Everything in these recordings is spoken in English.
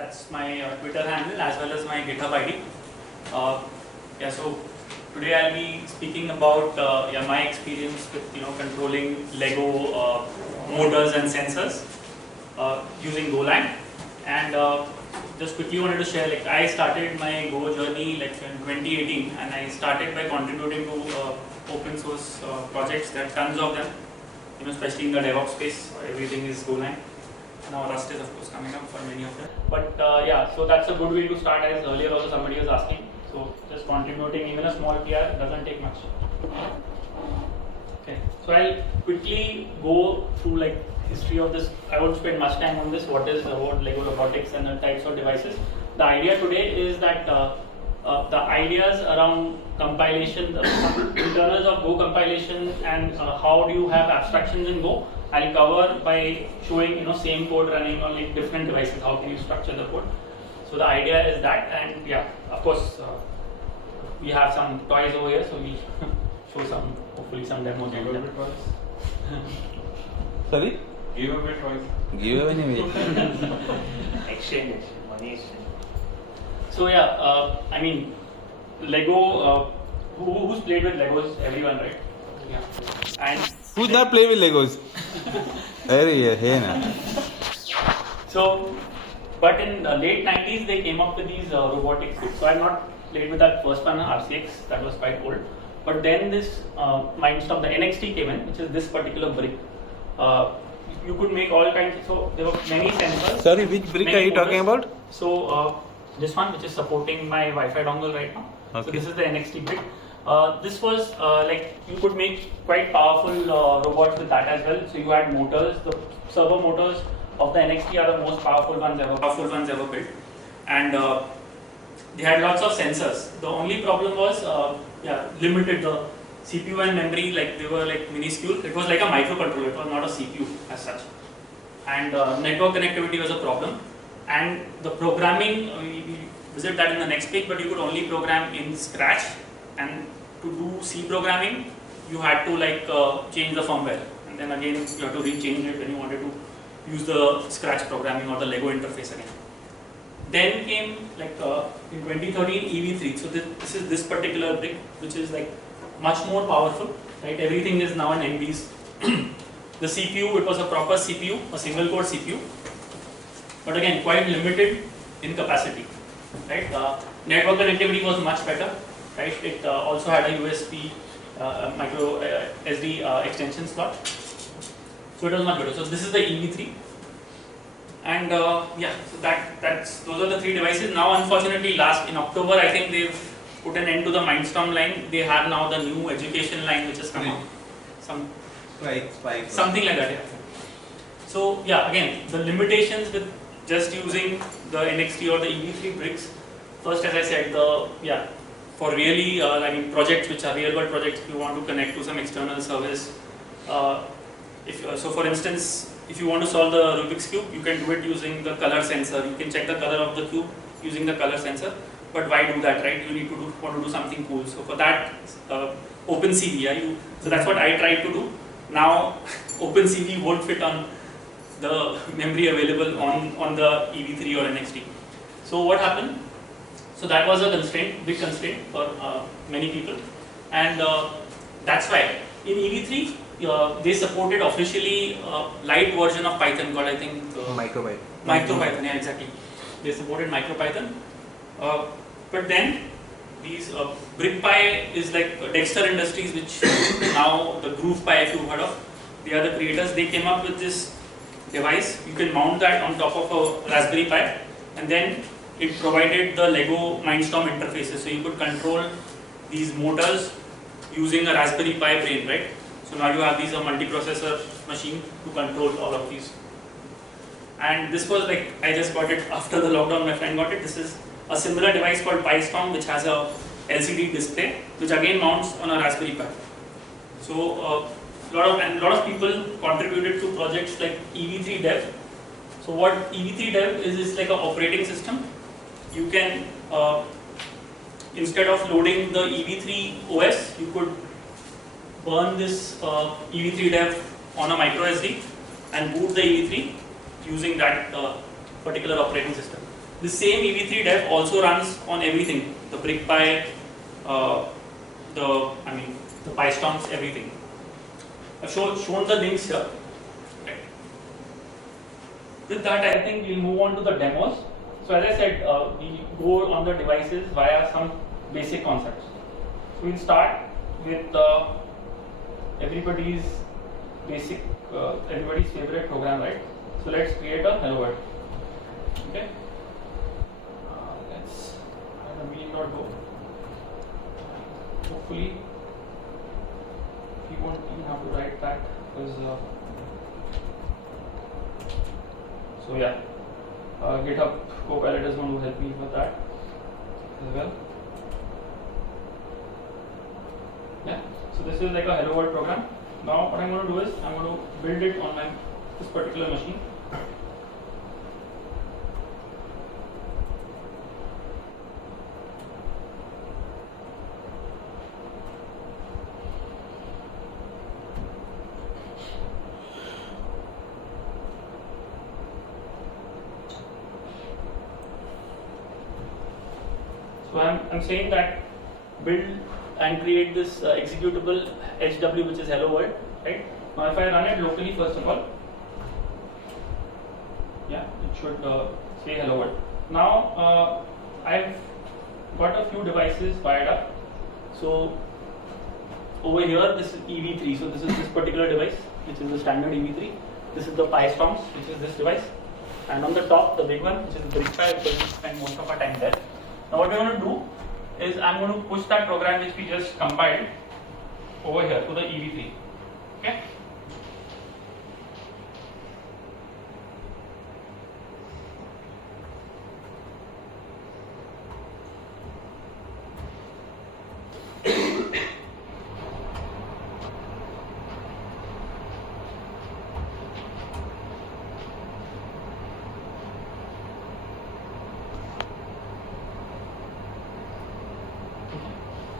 that's my Twitter handle as well as my GitHub ID. So today I'll be speaking about my experience with controlling Lego motors and sensors using Golang. And just quickly wanted to share, I started my Go journey in 2018, and I started by contributing to open source projects. There are tons of them, especially in the DevOps space. Everything is Golang. Now Rust is of course coming up for many of them. But so that's a good way to start, as earlier also somebody was asking. So just contributing, even a small PR doesn't take much. Okay, so I'll quickly go through history of this. I won't spend much time on this. What is about Lego robotics and the types of devices. The idea today is that the ideas around compilation, the internals of Go compilation, and how do you have abstractions in Go, I'll cover by showing same code running on different devices. How can you structure the code? So the idea is that, and of course we have some toys over here, so we show some, hopefully some demos. Sorry? Give away toys. Give away. Exchange, money exchange. So I mean, Lego. Who's played with Legos? Everyone, right? Yeah. And who's not play with Legos? Hey na. So, but in the late 90s they came up with these robotics. So I've not played with that first one, RCX. That was quite old. But then this Mindstorm, the NXT came in, which is this particular brick. You could make all kinds. So there were many sensors. Sorry, which brick are you talking about? So this one, which is supporting my Wi-Fi dongle right now. Okay. So this is the NXT brick. This was you could make quite powerful robots with that as well. So you had motors. The servo motors of the NXT are the most powerful ones ever built, and they had lots of sensors. The only problem was limited. The CPU and memory, they were minuscule. It was like a microcontroller. It was not a CPU as such, and network connectivity was a problem. And the programming, we visit that in the next page, but you could only program in Scratch. And to do C programming, you had to change the firmware, and then again you have to rechange it when you wanted to use the Scratch programming or the Lego interface again. Then came in 2013 EV3. So this is this particular brick, which is much more powerful. Right, everything is now in NBs. The CPU, it was a proper CPU, a single core CPU, but again quite limited in capacity. Right, network connectivity was much better. Right, it also had a USB micro SD extension slot, so it was much better. So this is the EV3, and so those are the three devices. Now, unfortunately, in October, I think they've put an end to the Mindstorm line. They have now the new education line, which has come out. Something like that. Yeah. So again, the limitations with just using the NXT or the EV3 bricks. First, as I said, for really, projects which are real-world projects, if you want to connect to some external service. So for instance, if you want to solve the Rubiks cube, you can do it using the color sensor. You can check the color of the cube using the color sensor. But why do that, right? You need to want to do something cool. So for that, OpenCV. So that's what I tried to do. Now, OpenCV won't fit on the memory available on the EV3 or NXT. So what happened? So that was a big constraint for many people, and that's why in EV3 they supported officially light version of Python called, I think, MicroPython. Yeah, exactly. They supported MicroPython, but then these BrickPy is Dexter Industries, which now the GroovePy, if you've heard of, they are the creators. They came up with this device. You can mount that on top of a Raspberry Pi, and then it provided the Lego Mindstorm interfaces, so you could control these motors using a Raspberry Pi brain, right? So now you have these multiprocessor machine to control all of these. And this was I just got it after the lockdown. My friend got it. This is a similar device called PiStorm, which has a LCD display, which again mounts on a Raspberry Pi. So a lot of people contributed to projects like EV3 Dev. So what EV3 Dev is an operating system. You can, instead of loading the EV3 OS, you could burn this EV3 Dev on a micro SD and boot the EV3 using that particular operating system. the same EV3 dev also runs on everything, the BrickPy, the PyStorms, everything. I've shown the links here. With that, I think we'll move on to the demos. So as I said, we go on the devices via some basic concepts. So we'll start with everybody's favorite program, right? So let's create a hello world. Okay. Let's have a main.go. Hopefully, we won't even have to write that because. So yeah, GitHub Copilot is going to help me with that as well. Yeah. So this is like a hello world program. Now what I'm going to do is I'm going to build it on this particular machine. So I'm saying that build and create this executable HW, which is hello world, right? Now if I run it locally first of all, yeah, it should say hello world. Now I've got a few devices fired up. So over here this is EV3, so this is this particular device, which is the standard EV3. This is the PyStorms, which is this device, and on the top the big one, which is the BrickPy, because we spend most of our time there. Now what we're going to do is I'm going to push that program which we just compiled over here to the EV3. Okay.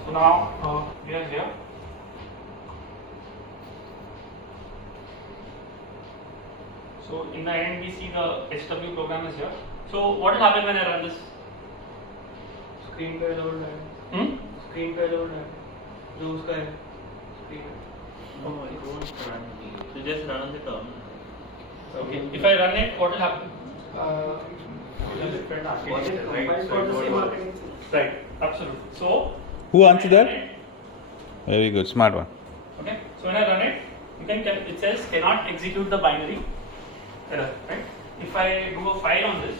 So now we are here. So in the end we see the HW program is here. So what will happen when I run this? Screen का load है screen का load है जो उसका है screen No, it won't run. So just run on the terminal. Okay. If I run it, what will happen? different architecture, right? compiled So for it the won't same work. architecture. Right. Absolutely. So Who answered when I that? run it, Very good, smart one. okay. So when I run it, it says cannot execute the binary error, right? If I do a file on this,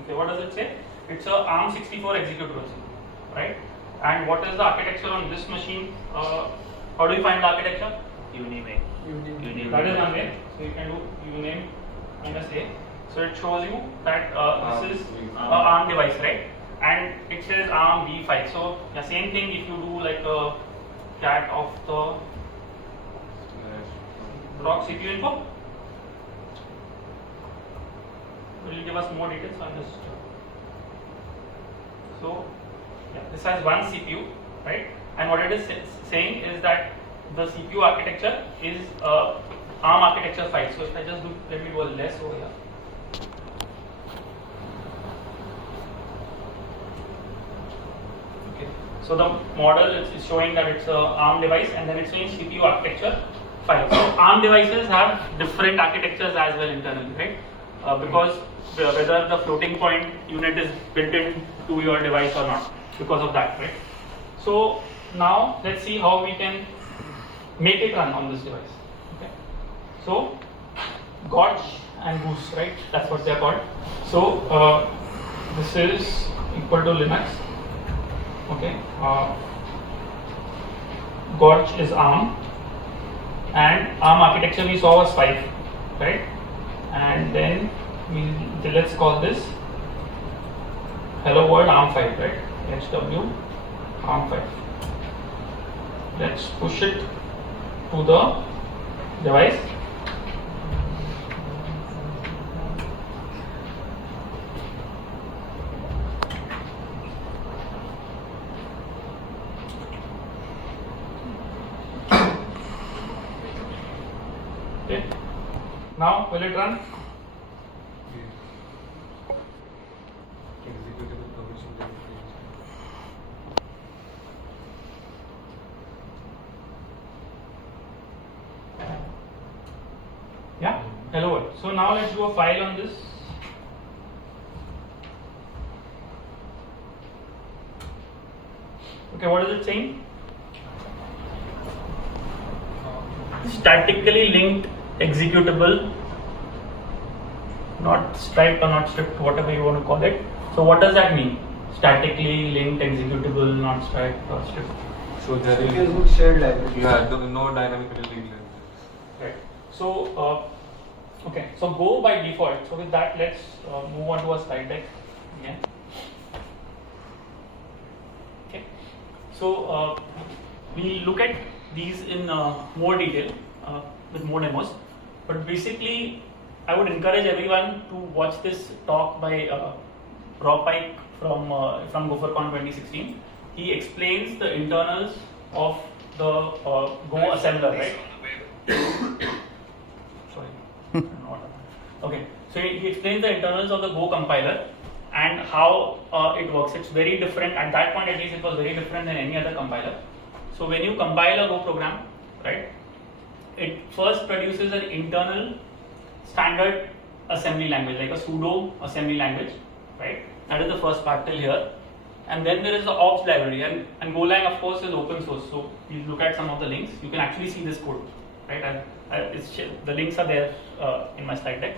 okay, what does it say? It's a ARM64 executable, right? And what is the architecture on this machine? How do you find the architecture? Unime. Unity. That is one way. So you can do uname -a. So it shows you that this is a ARM device, right? And it says ARM v5. So the same thing if you do like a cat of the rock CPU info. Will you give us more details on this? So yeah, this has one CPU, right? And what it is saying is that the CPU architecture is ARM architecture 5. So if I just do, let me do a less over here. Okay. So the model is showing that it's a ARM device, and then it's showing CPU architecture 5. So ARM devices have different architectures as well internally, right? Because whether the floating point unit is built into your device or not, because of that, right? So now let's see how we can make it run on this device. Okay. So Gotch and Goose, right? That's what they're called. So this is equal to Linux. Okay. Gotch is ARM, and ARM architecture we saw was 5, right? And then let's call this hello world ARM 5, right? HW ARM 5. Let's push it to the device. Okay. Now will it run? Yeah. Hello world. So now let's do a file on this. Okay, what is it saying? Statically linked executable, not striped or not stripped, whatever you want to call it. So what does that mean? Statically linked executable, not striped or stripped. So there It is is with shared library. no dynamically linked. Right. So okay. So Go by default. So with that, let's move on to a slide deck again. Okay. So we look at these in more detail with more demos. But basically, I would encourage everyone to watch this talk by Rob Pike from GopherCon 2016. He explains the internals of the Go assembler, right? Sorry. Okay. So he explains the internals of the Go compiler and how it works. It's very different. At that point, at least, it was very different than any other compiler. So when you compile a Go program, right, it first produces an internal standard assembly language, like a pseudo assembly language, right? That is the first part till here. And then there is the ops library, and Golang, of course, is open source. So you look at some of the links, you can actually see this code, right? The links are there in my slide deck.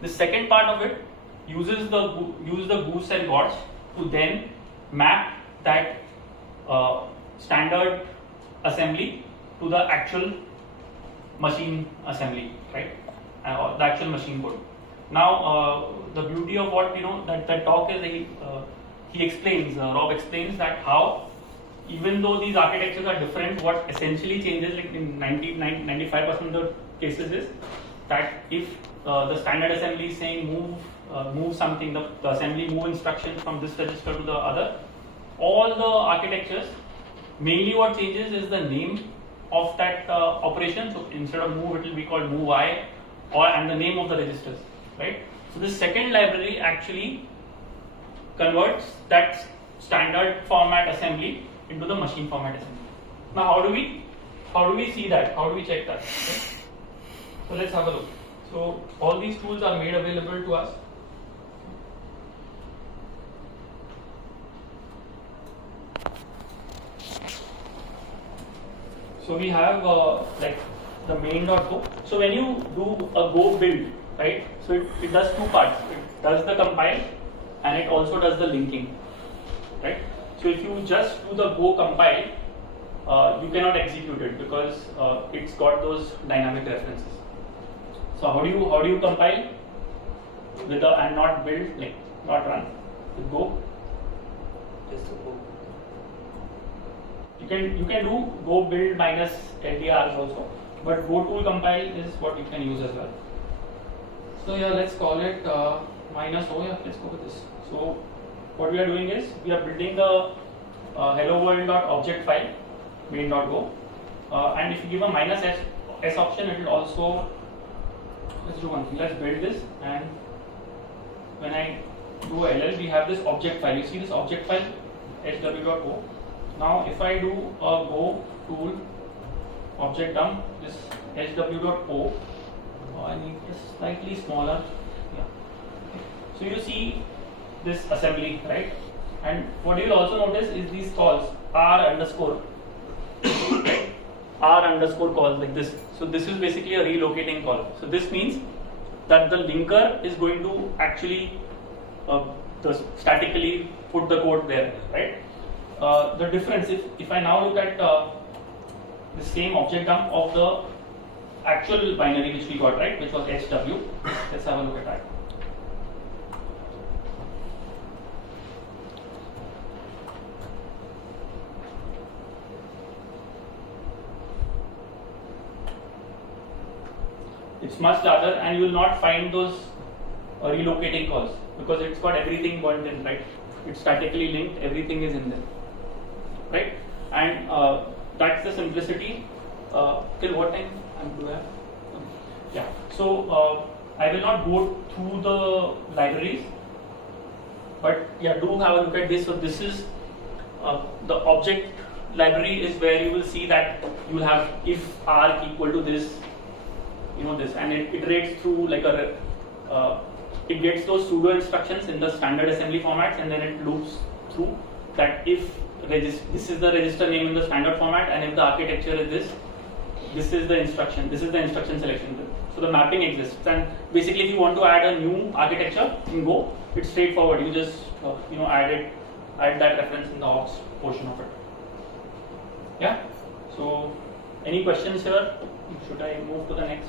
The second part of it uses the goose and gods to then map that standard assembly to the actual machine assembly, right? The actual machine code. Now, the beauty of what that talk is, he explains, Rob explains that how, even though these architectures are different, what essentially changes, like in 95% of the cases, is that if the standard assembly is saying move something, the assembly move instruction from this register to the other, all the architectures, mainly what changes is the name of that operation. So instead of move, it will be called move I, and the name of the registers, right? So this second library actually converts that standard format assembly into the machine format assembly. Now how do we see that? How do we check that? Okay. So let's have a look. So all these tools are made available to us. So we have like the main.go. So when you do a Go build, right? So it does two parts. It does the compile and it also does the linking, right? So if you just do the Go compile, you cannot execute it because it's got those dynamic references. So how do you compile with the and not build, like not run with Go? Just a Go. You can do Go build minus LDRs also, but Go tool compile is what you can use as well. So yeah, let's call it minus O. Yeah, let's go with this. So what we are doing is we are building the hello world.object file main.go, and if you give a minus s option, it will also, let's do one thing. Let's build this, and when I do a ll, we have this object file. You see this object file hw.o. Now if I do a Go tool object dump this hw.o, I need this slightly smaller. Yeah. Okay. So you see this assembly, right? And what you will also notice is these calls r underscore calls like this. So this is basically a relocating call. So this means that the linker is going to actually statically put the code there, right? The difference, if I now look at the same object dump of the actual binary which we got, right, which was HW, let's have a look at that. It's much larger, and you will not find those relocating calls because it's got everything built in, right? It's statically linked, everything is in there, right? And that's the simplicity. Till what time do I have? So I will not go through the libraries, but yeah, do have a look at this. So this is the object library is where you will see that you will have if arc equal to this, this, and it iterates through like it gets those pseudo instructions in the standard assembly formats, and then it loops through that if this is the register name in the standard format, and if the architecture is this is the instruction selection. So the mapping exists, and basically if you want to add a new architecture in Go, it's straightforward. You just add that reference in the ops portion of it. Yeah. So any questions here? Should I move to the next?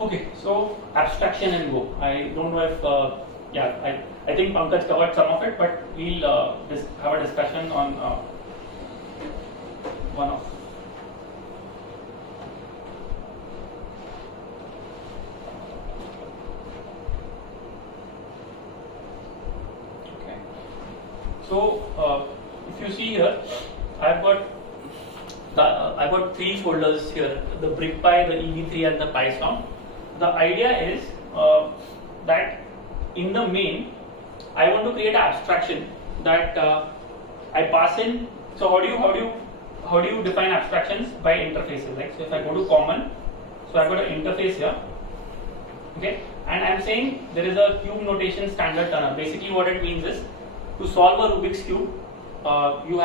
Okay. So abstraction in Go. I don't know if I think Pankaj covered some of it, but we'll have a discussion on one of. So if you see here, I've got three folders here: the BrickPy, the EV3, and the PyStorm. The idea is that in the main, I want to create an abstraction that I pass in. So how do you define abstractions? By interfaces, right? So if I go to common, so I've got an interface here, okay, and I'm saying there is a cube notation standard turner. Basically, what it means is, to solve a Rubik's cube, you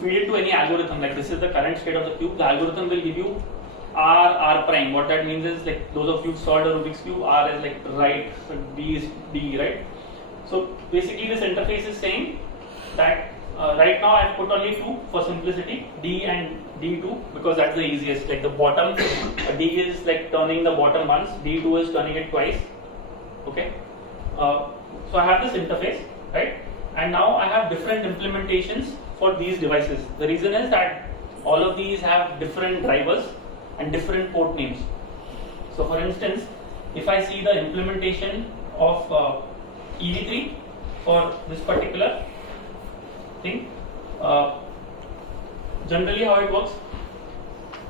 feed it to any algorithm. Like this is the current state of the cube. The algorithm will give you R prime. What that means is, like those of you who solved a Rubik's cube, R is like right, D is D, right? So basically, this interface is saying that right now I've put only two for simplicity, D and D2, because that's the easiest. Like the bottom, D is like turning the bottom once, D2 is turning it twice. Okay. So I have this interface, right? And now I have different implementations for these devices. The reason is that all of these have different drivers and different port names. So for instance, if I see the implementation of EV3 for this particular thing, generally how it works.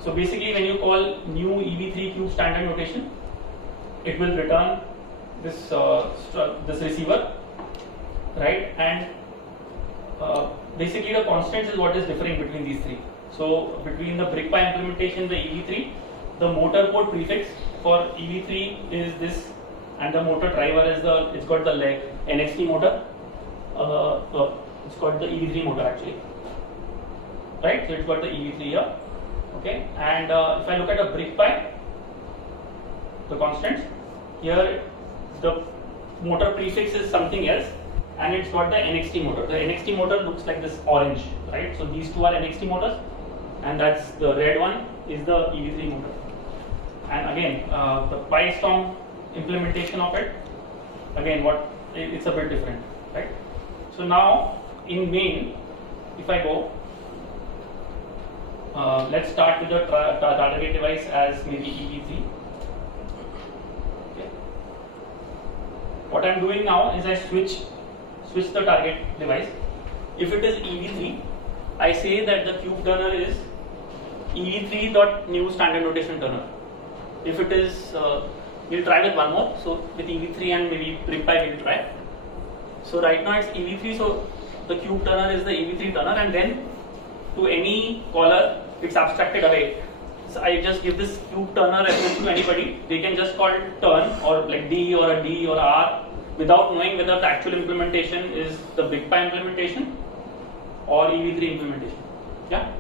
So basically when you call new EV3 cube standard notation, it will return this receiver, right? And basically the constants is what is differing between these three. So between the BrickPy implementation, the EV3, the motor port prefix for EV3 is this, and the motor driver is it's got the leg NXT motor. It's got the EV3 motor actually, right? So it's got the EV3 here, okay. And if I look at a BrickPy, the constants here, the motor prefix is something else, and it's got the NXT motor. The NXT motor looks like this orange, right? So these two are NXT motors, and that's the red one is the EV3 motor. And again, the PyStorm implementation of it, again, it's a bit different, right? So now in main, if I go, let's start with the target device as maybe EV3. Okay. What I'm doing now is I switch the target device. If it is EV3, I say that the cube turner is EV3.new standard notation turner. If it is, we'll try with one more. So with EV3 and maybe BrickPy we'll try. So right now it's EV3, so the cube turner is the EV3 turner, and then to any caller it's abstracted away. So I just give this cube turner reference to anybody. They can just call it turn or like D or a D or R without knowing whether the actual implementation is the BrickPy implementation or EV3 implementation. Yeah.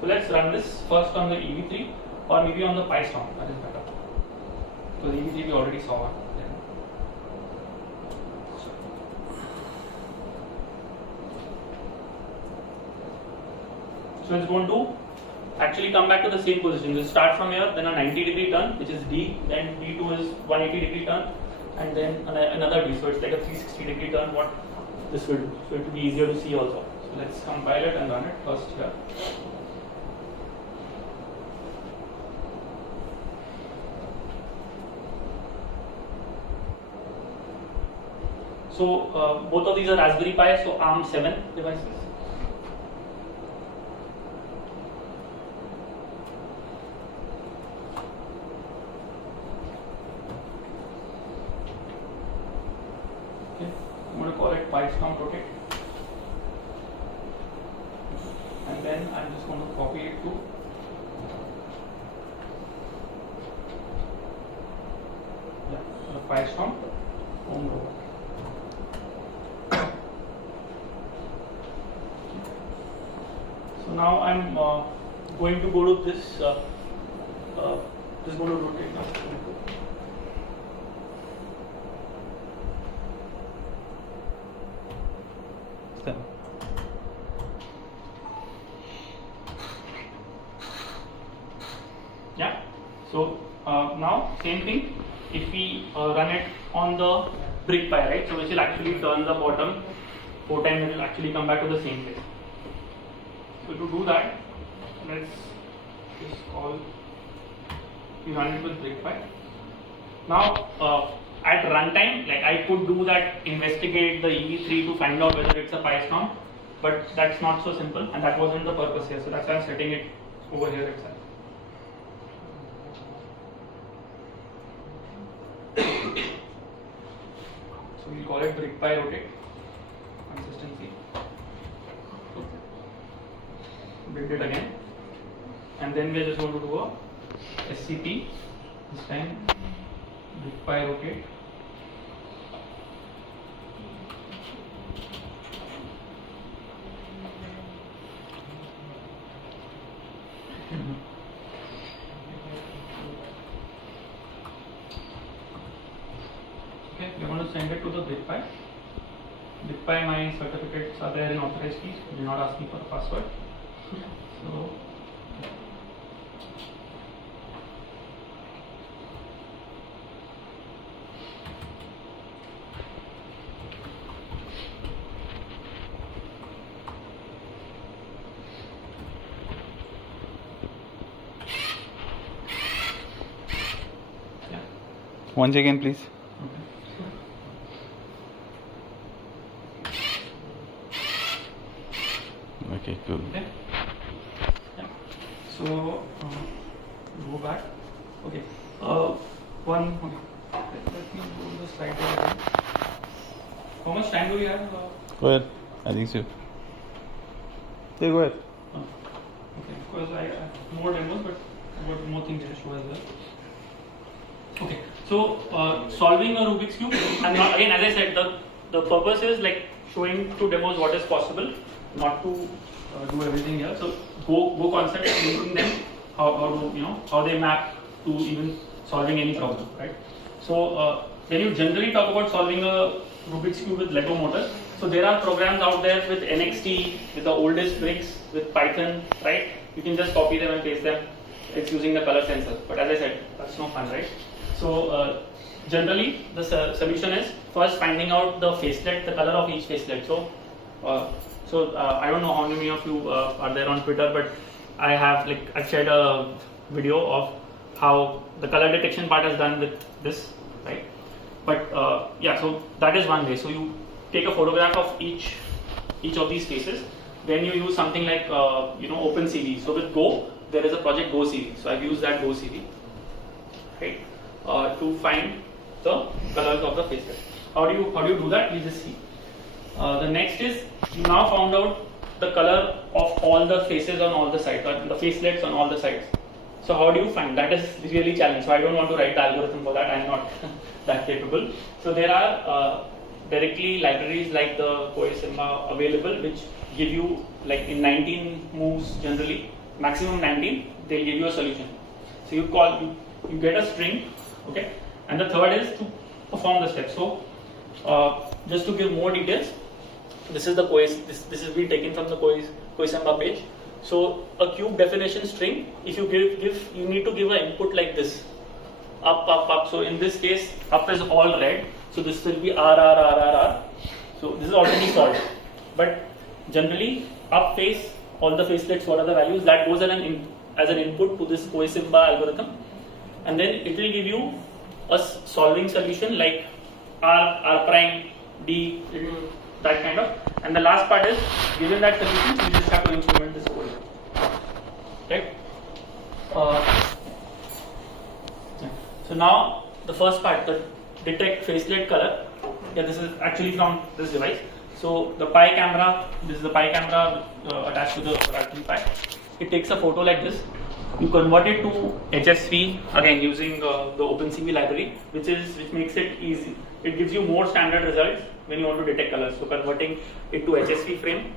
So let's run this first on the EV3 or maybe on the PyStorm. That is better. Because EV3 we already saw one. So it's going to actually come back to the same position. We'll start from here, then a 90-degree turn, which is D, then D2 is 180-degree turn, and then another D. So it's like a 360-degree turn, what this will do. So it will be easier to see also. So let's compile it and run it first here. So both of these are Raspberry Pi, so ARM7 devices. then I'm just going to copy it to the files from home robot. So now I'm going to go to this. Just going to rotate now. Yeah. So now same thing. If we run it on the brick pie, right? So which will actually turn the bottom 4 times, it will actually come back to the same place. So to do that, let's just call. We run it with brick pie. Now at runtime, like I could do that, investigate the EV3 to find out whether it's a PyStorm, but that's not so simple, and that wasn't the purpose here. So that's why I'm setting it over here itself. So we'll call it brick pie rotate consistency. Build it again, and then we're just going to do a SCP. This time brick pie rotate. Okay, we're going to send it to the brick pie. Brick pie, my certificates are there in authorized keys. Do not ask me for the password. So yeah. Once again, please. Okay, cool. Okay. Yeah. So go back. Okay. One. Okay. Let me go to the slide again. How much time do we have? Go ahead. I think so. Yeah, go ahead. Okay. Because I have more demos, but I've got more things to show as well. Okay. So solving a Rubik's cube, and not, again, as I said, the purpose is like showing to demos what is possible, not to do everything here. So go concepts, linking them, how they map to even solving any problem, right? So when you generally talk about solving a Rubik's cube with Lego motor, so there are programs out there with NXT, with the oldest bricks, with Python, right? You can just copy them and paste them. It's using the color sensor, but as I said, that's no fun, right? So generally the solution is first finding out the facelet, the color of each facelet. So I don't know how many of you are there on Twitter, but I've shared a video of how the color detection part is done with this, right? But yeah, so that is one way. So you take a photograph of each of these faces, then you use something like OpenCV. So with Go, there is a project Go CV. So I've used that Go CV, right, to find the colors of the facelet. How do you do that? You just see. The next is you now found out the color of all the faces on all the sides, or the facelets on all the sides. So how do you find? That is really challenging. So I don't want to write the algorithm for that. I am not that capable. So there are directly libraries like the Coesimba available, which give you like in 19 moves generally, maximum 19. They'll give you a solution. So you get a string, okay, and the third is to perform the steps. So just to give more details, this is the this is been taken from the Coesimba page. So a cube definition string, if you give you need to give an input like this, up. So in this case, up is all red. So this will be R. So this is already solved. But generally, up face, all the facelets, what are the values, that goes as an input to this Coesimba algorithm, and then it will give you a solving solution like R prime, D, that kind of. And the last part is, given that solution, you just have to implement this code, right? So now the first part, the detect facelet color. Yeah, this is actually from this device. So the Pi camera, this is the Pi camera attached to the Raspberry Pi. It takes a photo like this. You convert it to HSV again using the OpenCV library, which makes it easy. It gives you more standard results when you want to detect colors. So converting it to HSV frame,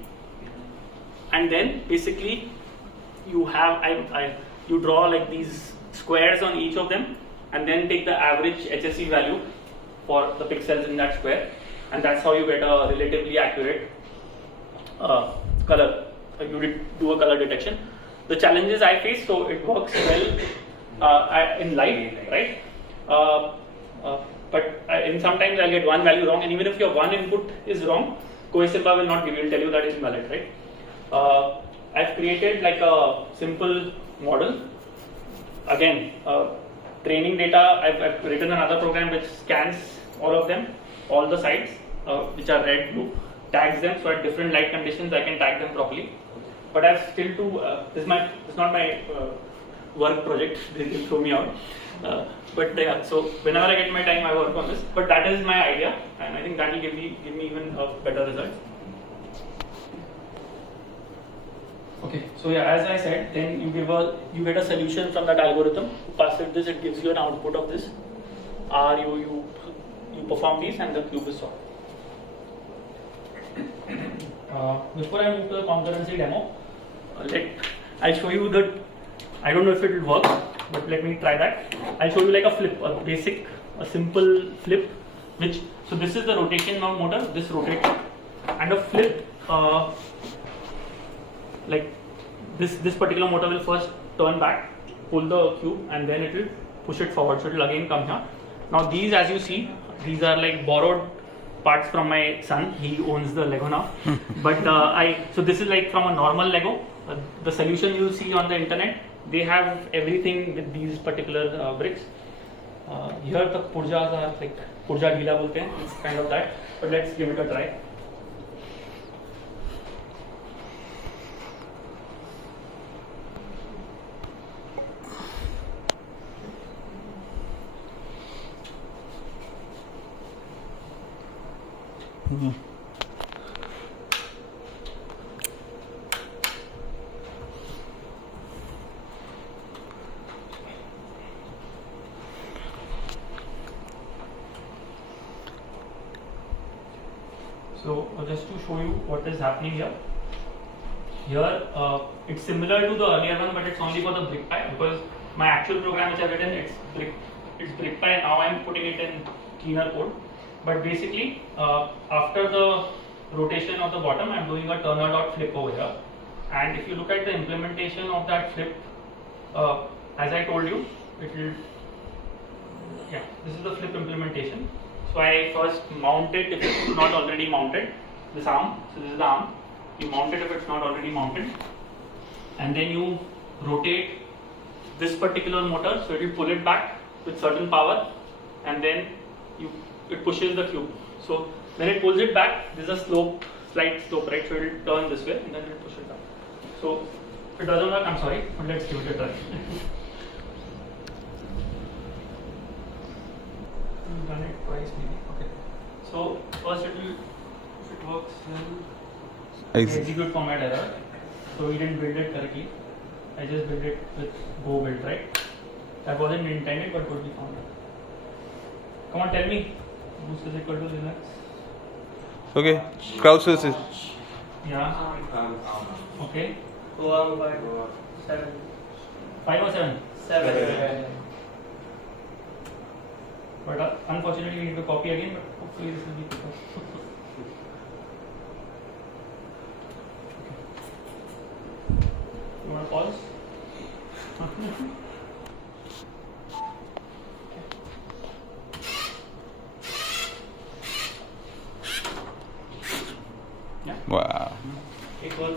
and then basically you have you draw like these squares on each of them, and then take the average HSV value for the pixels in that square, and that's how you get a relatively accurate color. You do a color detection. The challenges I face, so it works well in light, right? But in sometimes I'll get one value wrong, and even if your one input is wrong, Coesimba will not give you, will tell you that is invalid, right? I've created like a simple model. Again, training data, I've written another program which scans all of them, all the sites which are red, blue, tags them, so at different light conditions I can tag them properly. But I've still to, this is not my work project, they will throw me out. But yeah, so whenever I get my time I work on this, but that is my idea, and I think that will give me even a better result. Okay, so yeah, as I said, then you get a solution from that algorithm. You pass it this, it gives you an output of this. You perform these, and the cube is solved. Before I move to the concurrency demo, I'll show you the. I don't know if it will work, but let me try that. I'll show you like a flip, a simple flip. So this is the rotation motor. This rotates, and a flip. Like this particular motor will first turn back, pull the cube, and then it will push it forward. So it will again come here. Now these, as you see, these are like borrowed parts from my son. He owns the Lego now. But so this is like from a normal Lego. The solution you see on the internet, they have everything with these particular bricks. Here the purjas are like purja gila bolte hain. It's kind of that. But let's give it a try. So just to show you what is happening here. Here it's similar to the earlier one, but it's only for the BrickPy, because my actual program which I've written, it's BrickPy. Now I'm putting it in cleaner code. But basically, after the rotation of the bottom, I'm doing a turner.flip over here. And if you look at the implementation of that flip, as I told you, it will, yeah, this is the flip implementation. So I first mount it if it's not already mounted, this arm. So this is the arm. You mount it if it's not already mounted, and then you rotate this particular motor, so it will pull it back with certain power, and then it pushes the cube. So when it pulls it back, there's a slight slope, right? So it will turn this way, and then it will push it back. So if it doesn't work, I'm sorry, but let's give it a try. We've done it twice maybe. Okay. So first it will, if it works, then execute format error. So we didn't build it correctly. I just built it with Go build, right? That wasn't intended, but could be found out. Come on, tell me. Boost is equal to Linux. Okay. Crowdsources. Yeah. Okay. 4, 5, 7. 5 or 7? 7. But unfortunately, we need to copy again. But hopefully, this will be quicker. You want to pause? Wow.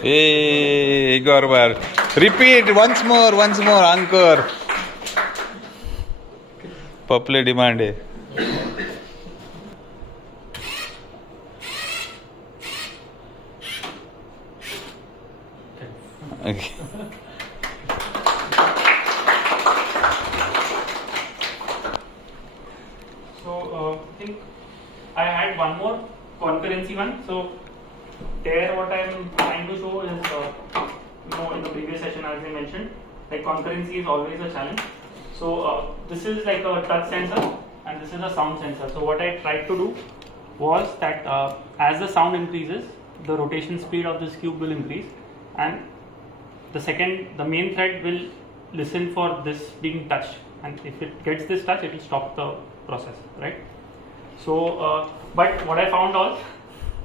Hey, एक और बार. Repeat once more, encore. Popular demand है. Okay. So I think I had one more concurrency one. So there what I'm trying to show is, in the previous session as I mentioned, like concurrency is always a challenge. So this is like a touch sensor and this is a sound sensor. So what I tried to do was that as the sound increases, the rotation speed of this cube will increase, and the main thread will listen for this being touched, and if it gets this touch, it will stop the process, right? So, but what I found was,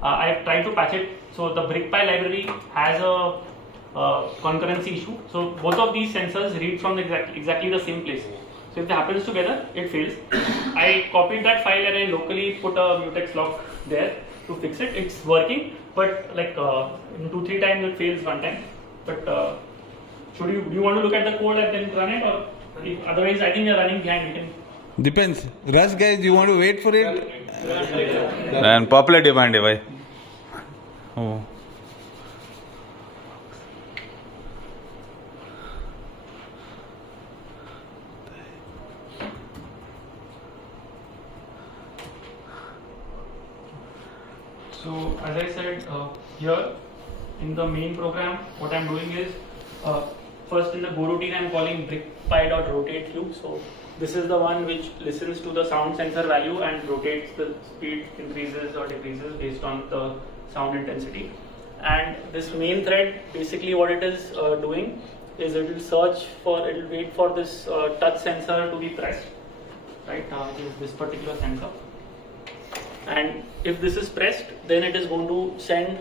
I have tried to patch it. So the BrickPy library has a concurrency issue. So both of these sensors read from exactly the same place. So if they happens together, it fails. I copied that file and I locally put a mutex lock there to fix it. It's working, but like in 2-3 times it fails one time. But do you want to look at the code and then run it, or otherwise I think you're running behind. You can. Depends. Rush guys, you want to wait for it? And popular demand है भाई. Oh. So as I said, here in the main program, what I'm doing is first in the Go routine I'm calling brickpy.rotate cube. So this is the one which listens to the sound sensor value and rotates the speed, increases or decreases based on the sound intensity. And this main thread, basically what it is doing is it will wait for this touch sensor to be pressed, right? Which is this particular sensor. And if this is pressed, then it is going to send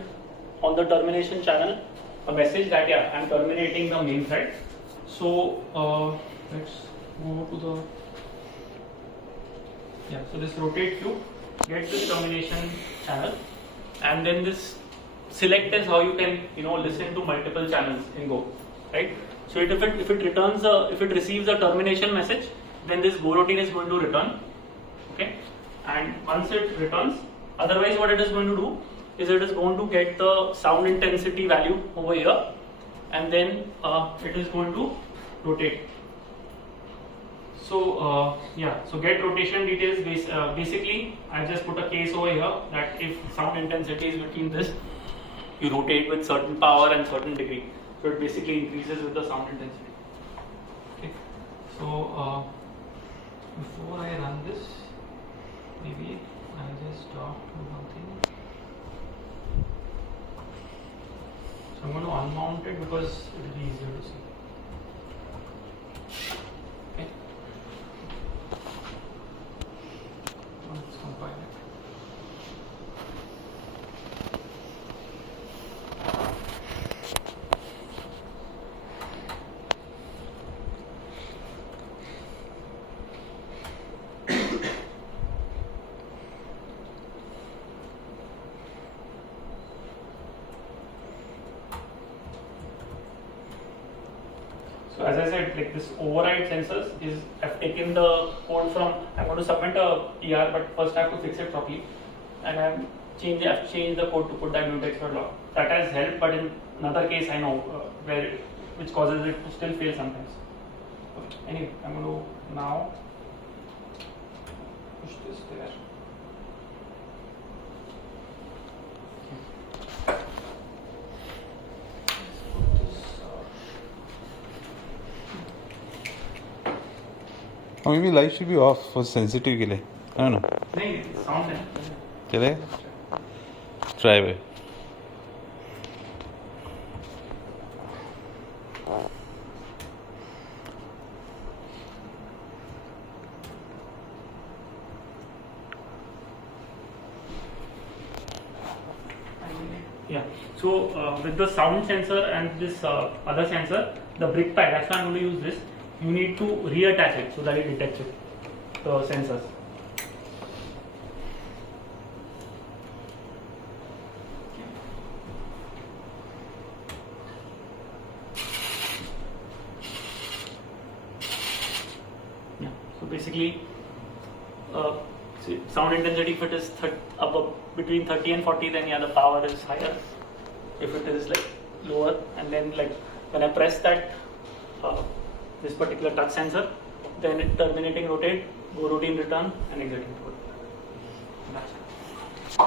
on the termination channel a message that I'm terminating the main thread. So let's go to so this rotate cube gets this termination channel, and then this select is how you can listen to multiple channels in Go, right? So if it receives a termination message, then this Go routine is going to return, okay? And once it returns, otherwise what it is going to do is it is going to get the sound intensity value over here, and then it is going to rotate. So so get rotation details. Basically, I just put a case over here that if sound intensity is between this, you rotate with certain power and certain degree. So it basically increases with the sound intensity. Okay. So before I run this, maybe I just do one thing. So I'm going to unmount it because it will be easier to see. Okay. Let's compile it. So as I said, like this override sensors is, I've taken the code from, I'm going to submit a ER, but first I have to fix it properly, and I've changed the code to put that mutex lock. That has helped, but in another case I know which causes it to still fail sometimes. Okay. Anyway, I'm going to now push this there. Or maybe light should be off for sensitive के लिए. I don't know. नहीं, sound है. चले? Try भाई. Yeah. So with the sound sensor and this other sensor, the BrickPy, that's why I'm going to use this. You need to reattach it so that it detects it, the sensors. Yeah. So basically, sound intensity, if it is between 30 and 40, then the power is higher. If it is like lower, and then like when I press that this particular touch sensor, then it terminating rotate, go routine return, and exiting code. That's it.